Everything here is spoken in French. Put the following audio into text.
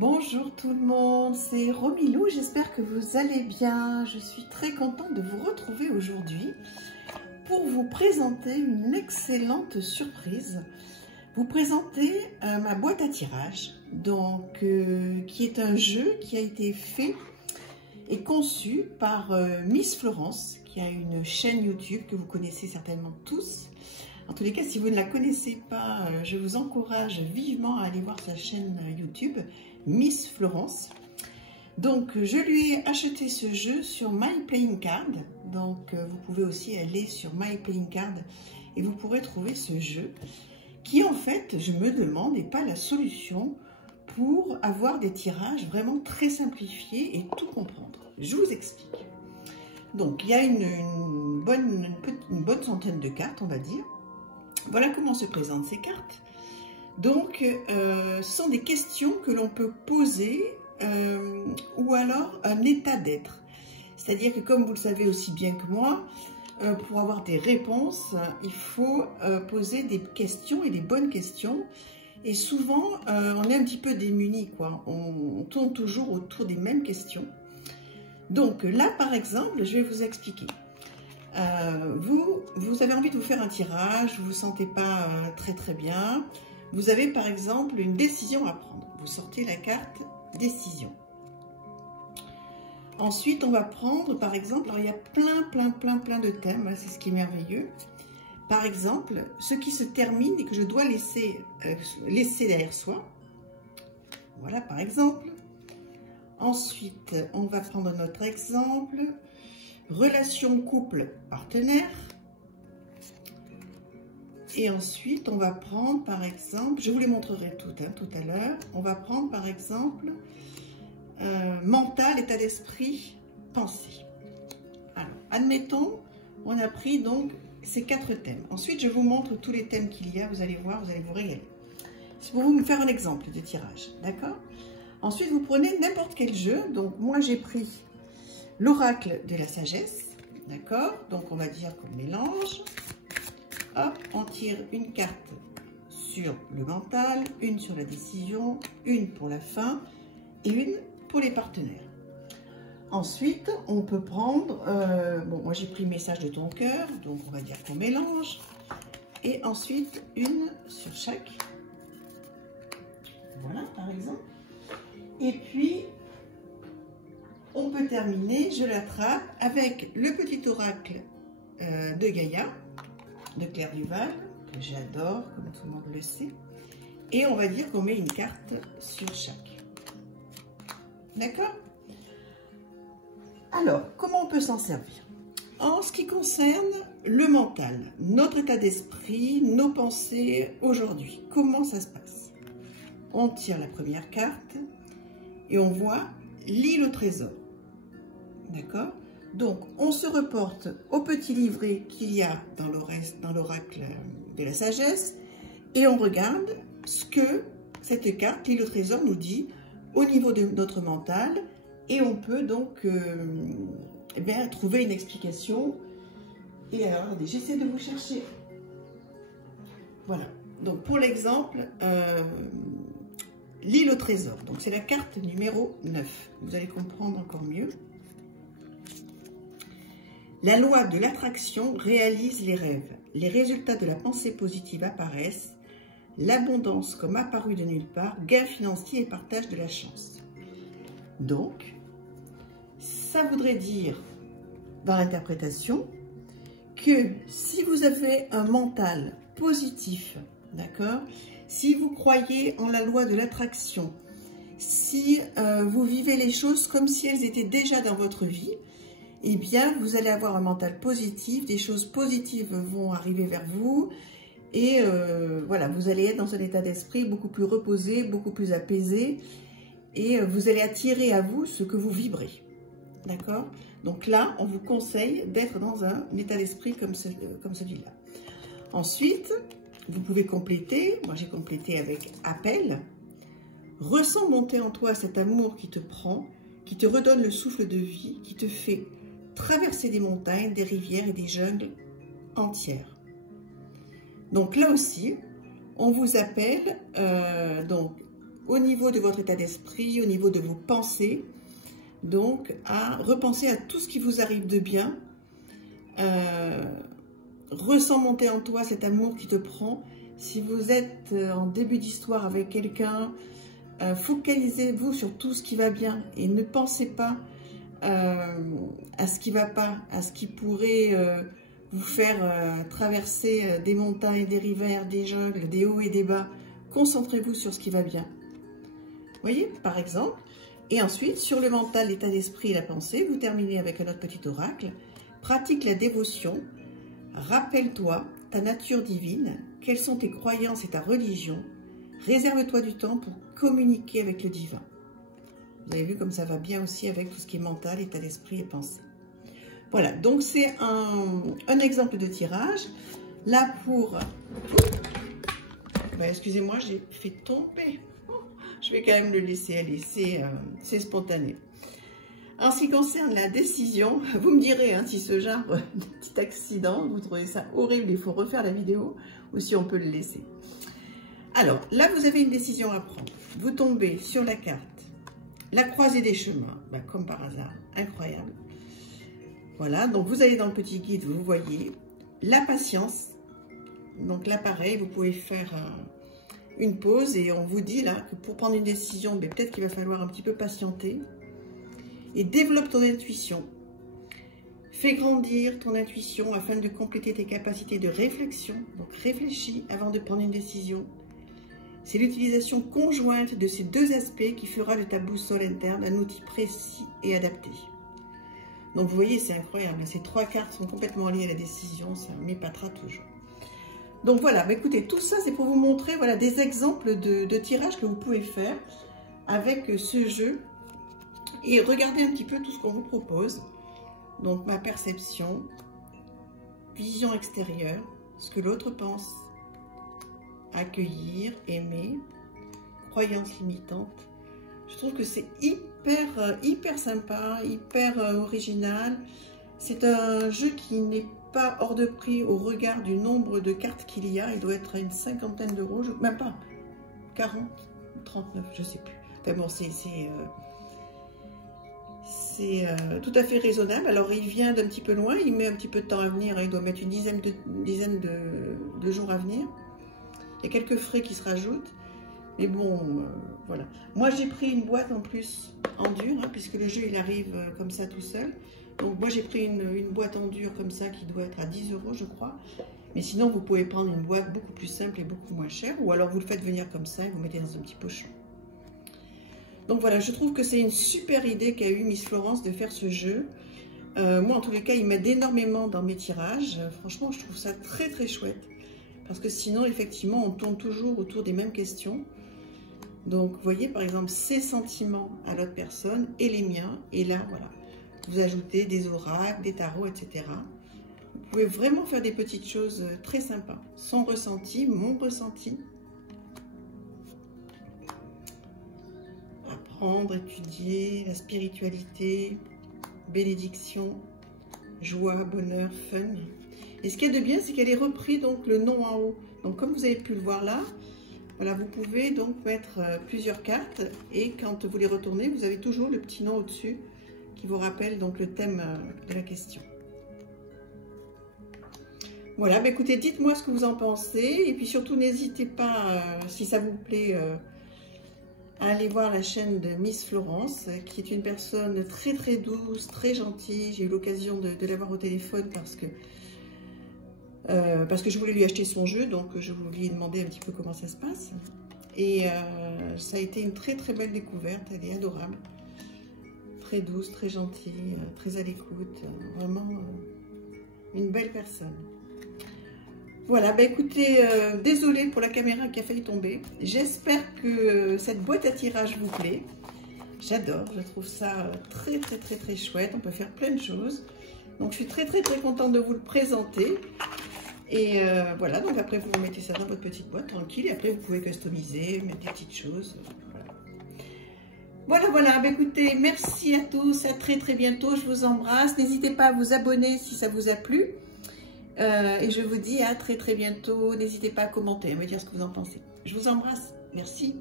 Bonjour tout le monde, c'est Romilou, j'espère que vous allez bien. Je suis très contente de vous retrouver aujourd'hui pour vous présenter une excellente surprise. Vous présenter ma boîte à tirage, qui est un jeu qui a été fait et conçu par Miss Florence, qui a une chaîne YouTube que vous connaissez certainement tous. En tous les cas, si vous ne la connaissez pas, je vous encourage vivement à aller voir sa chaîne YouTube, Miss Florence. Donc, je lui ai acheté ce jeu sur My Playing Card. Donc, vous pouvez aussi aller sur My Playing Card et vous pourrez trouver ce jeu qui, en fait, je me demande, n'est pas la solution pour avoir des tirages vraiment très simplifiés et tout comprendre. Je vous explique. Donc, il y a une bonne centaine de cartes, on va dire. Voilà comment se présentent ces cartes. Donc, ce sont des questions que l'on peut poser ou alors un état d'être. C'est-à-dire que, comme vous le savez aussi bien que moi, pour avoir des réponses, il faut poser des questions et des bonnes questions. Et souvent, on est un petit peu démunis, quoi. On tourne toujours autour des mêmes questions. Donc là, par exemple, je vais vous expliquer. Vous avez envie de vous faire un tirage, vous ne vous sentez pas très bien. Vous avez par exemple une décision à prendre. Vous sortez la carte décision. Ensuite, on va prendre par exemple, alors il y a plein de thèmes, c'est ce qui est merveilleux. Par exemple, ce qui se termine et que je dois laisser derrière soi. Voilà par exemple. Ensuite, on va prendre notre exemple. Relation couple partenaire. Et ensuite, on va prendre par exemple, je vous les montrerai toutes tout à l'heure, on va prendre par exemple mental, état d'esprit, pensée. Alors, admettons, on a pris donc ces 4 thèmes. Ensuite, je vous montre tous les thèmes qu'il y a, vous allez voir, vous allez vous régaler. C'est pour vous faire un exemple de tirage, d'accord? Ensuite, vous prenez n'importe quel jeu. Donc, moi, j'ai pris l'oracle de la sagesse, d'accord? Donc, on va dire qu'on mélange. Hop, on tire une carte sur le mental, une sur la décision, une pour la fin et une pour les partenaires. Ensuite, on peut prendre, bon, moi j'ai pris message de ton cœur, donc on va dire qu'on mélange. Et ensuite, une sur chaque. Voilà, par exemple. Et puis, on peut terminer, je l'attrape, avec le petit oracle de Gaïa, de Claire Duval, que j'adore, comme tout le monde le sait. Et on va dire qu'on met une carte sur chaque. D'accord? Alors, comment on peut s'en servir? En ce qui concerne le mental, notre état d'esprit, nos pensées aujourd'hui, comment ça se passe? On tire la première carte et on voit l'île au trésor. D'accord? Donc, on se reporte au petit livret qu'il y a dans l'oracle de la sagesse et on regarde ce que cette carte, l'île au trésor, nous dit au niveau de notre mental et on peut donc eh bien, trouver une explication. Et alors, j'essaie de vous chercher. Voilà. Donc, pour l'exemple, l'île au trésor. Donc, c'est la carte numéro 9. Vous allez comprendre encore mieux. La loi de l'attraction réalise les rêves. Les résultats de la pensée positive apparaissent. L'abondance comme apparue de nulle part, gain financier et partage de la chance. Donc, ça voudrait dire, dans l'interprétation, que si vous avez un mental positif, d'accord, si vous croyez en la loi de l'attraction, si vous vivez les choses comme si elles étaient déjà dans votre vie, eh bien, vous allez avoir un mental positif, des choses positives vont arriver vers vous et voilà, vous allez être dans un état d'esprit beaucoup plus reposé, beaucoup plus apaisé et vous allez attirer à vous ce que vous vibrez. D'accord? Donc là, on vous conseille d'être dans un état d'esprit comme celui-là. Ensuite, vous pouvez compléter, moi j'ai complété avec appel. Ressens monter en toi cet amour qui te prend, qui te redonne le souffle de vie, qui te fait traverser des montagnes, des rivières et des jungles entières. Donc là aussi, on vous appelle donc au niveau de votre état d'esprit, au niveau de vos pensées, donc à repenser à tout ce qui vous arrive de bien. Ressens monter en toi cet amour qui te prend. Si vous êtes en début d'histoire avec quelqu'un, focalisez-vous sur tout ce qui va bien et ne pensez pas à ce qui ne va pas, à ce qui pourrait vous faire traverser des montagnes, des rivières, des jungles, des hauts et des bas. Concentrez-vous sur ce qui va bien. Vous voyez, par exemple. Et ensuite, sur le mental, l'état d'esprit et la pensée, vous terminez avec un autre petit oracle. Pratique la dévotion. Rappelle-toi ta nature divine. Quelles sont tes croyances et ta religion. Réserve-toi du temps pour communiquer avec le divin. Vous avez vu comme ça va bien aussi avec tout ce qui est mental, état d'esprit et pensée. Voilà, donc c'est un exemple de tirage. Là pour... Ben, excusez-moi, j'ai fait tomber. Je vais quand même le laisser aller, c'est spontané. En ce qui concerne la décision, vous me direz hein, si ce genre de petit accident, vous trouvez ça horrible, il faut refaire la vidéo, ou si on peut le laisser. Alors, là vous avez une décision à prendre. Vous tombez sur la carte, la croisée des chemins, ben, comme par hasard, incroyable. Voilà, donc vous allez dans le petit guide, vous voyez la patience. Donc là, pareil, vous pouvez faire une pause et on vous dit là que pour prendre une décision, ben, peut-être qu'il va falloir un petit peu patienter. Et développe ton intuition. Fais grandir ton intuition afin de compléter tes capacités de réflexion. Donc réfléchis avant de prendre une décision. C'est l'utilisation conjointe de ces deux aspects qui fera de ta boussole interne un outil précis et adapté. Donc vous voyez, c'est incroyable. Ces trois cartes sont complètement liées à la décision, ça m'épatera toujours. Donc voilà, bah écoutez, tout ça c'est pour vous montrer voilà, des exemples de tirages que vous pouvez faire avec ce jeu. Et regardez un petit peu tout ce qu'on vous propose. Donc ma perception, vision extérieure, ce que l'autre pense, accueillir, aimer, croyance limitante. Je trouve que c'est hyper sympa, hyper original. C'est un jeu qui n'est pas hors de prix au regard du nombre de cartes qu'il y a. Il doit être à une cinquantaine d'euros, même pas, 40, 39, je sais plus. Enfin bon, c'est tout à fait raisonnable. Alors il vient d'un petit peu loin, il met un petit peu de temps à venir, hein, il doit mettre une dizaine de jours à venir. Il y a quelques frais qui se rajoutent. Mais bon, voilà. Moi, j'ai pris une boîte en plus en dur, hein, puisque le jeu, il arrive comme ça tout seul. Donc, moi, j'ai pris une boîte en dur comme ça qui doit être à 10 euros, je crois. Mais sinon, vous pouvez prendre une boîte beaucoup plus simple et beaucoup moins chère. Ou alors, vous le faites venir comme ça et vous mettez dans un petit pochon. Donc, voilà, je trouve que c'est une super idée qu'a eu Miss Florence de faire ce jeu. Moi, en tous les cas, il m'aide énormément dans mes tirages. Franchement, je trouve ça très chouette. Parce que sinon, effectivement, on tourne toujours autour des mêmes questions. Donc, vous voyez, par exemple, ses sentiments à l'autre personne et les miens. Et là, voilà, vous ajoutez des oracles, des tarots, etc. Vous pouvez vraiment faire des petites choses très sympas. Son ressenti, mon ressenti. Apprendre, étudier, la spiritualité, bénédiction, joie, bonheur, fun. Et ce qu'il y a de bien, c'est qu'elle est repris donc le nom en haut. Donc, comme vous avez pu le voir là, voilà, vous pouvez donc mettre plusieurs cartes et quand vous les retournez, vous avez toujours le petit nom au-dessus qui vous rappelle donc le thème de la question. Voilà, bah écoutez, dites-moi ce que vous en pensez et puis surtout n'hésitez pas, si ça vous plaît, à aller voir la chaîne de Miss Florence, qui est une personne très douce, très gentille. J'ai eu l'occasion de l'avoir au téléphone parce que je voulais lui acheter son jeu, donc je lui ai demandé un petit peu comment ça se passe. Et ça a été une très belle découverte, elle est adorable. Très douce, très gentille, très à l'écoute, vraiment une belle personne. Voilà, bah écoutez, désolée pour la caméra qui a failli tomber. J'espère que cette boîte à tirage vous plaît. J'adore, je trouve ça très chouette, on peut faire plein de choses. Donc je suis très contente de vous le présenter. Et voilà, donc après vous mettez ça dans votre petite boîte tranquille et après vous pouvez customiser, mettre des petites choses. Voilà, bah écoutez, merci à tous, à très bientôt, je vous embrasse. N'hésitez pas à vous abonner si ça vous a plu. Et je vous dis à très bientôt. N'hésitez pas à commenter, à me dire ce que vous en pensez. Je vous embrasse, merci.